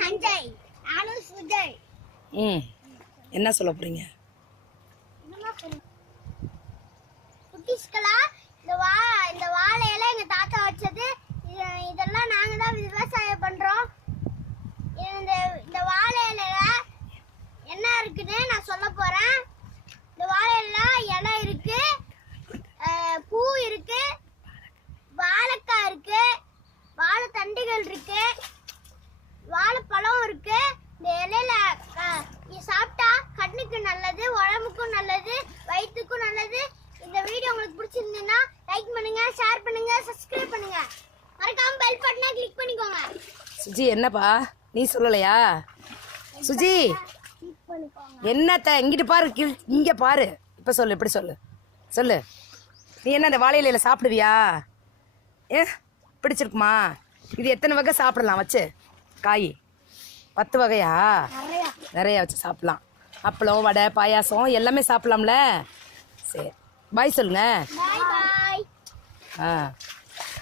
சஞ்சய் நானும் சுஜய். என்ன சொல்ல போறீங்க? குட்டிஸ்களா இந்த வாழையில எங்க தாத்தா வச்சது. இதெல்லாம் நாங்க தான் விவசாயம் பண்றோம். இந்த வாழையில என்ன இருக்குன்னு நான் சொல்ல போறேன். இந்த வாழையில இலை இருக்கு, பூ இருக்கு, வாழைக்காய் இருக்கு, வாழை தண்டுகள் இருக்கு, வாழைப்பழம் இருக்கு. இந்த இலையில சாப்பிட்டா கண்ணுக்கு நல்லது, உடம்புக்கும் நல்லது, வயிற்றுக்கும் நல்லது. இந்த வீடியோ உங்களுக்கு பிடிச்சிருந்ததுன்னா லைக் பண்ணுங்க, ஷேர் பண்ணுங்க, சப்ஸ்கிரைப் பண்ணுங்க. மறக்காம பெல் பட்டனை கிளிக் பண்ணிக்கோங்க. சுஜி என்னப்பா நீ சொல்லலையா? சுஜி என்னத்த இங்கிட்டு பாரு, இங்க பாரு. இப்ப சொல்லு, இப்படி சொல்லு சொல்லு. நீ என்ன அந்த வாழை இலையில சாப்பிடுவியா? பிடிச்சிருக்குமா? இது எத்தனை வகை சாப்பிடலாம் வச்சு? காய் 10 வகையா? நிறைய வச்சு சாப்பிடலாம். அப்பளம், வடை, பாயாசம் எல்லாமே சாப்பிடலாம்ல. சரி, பாய் சொல்லுங்க. பாய் பாய்.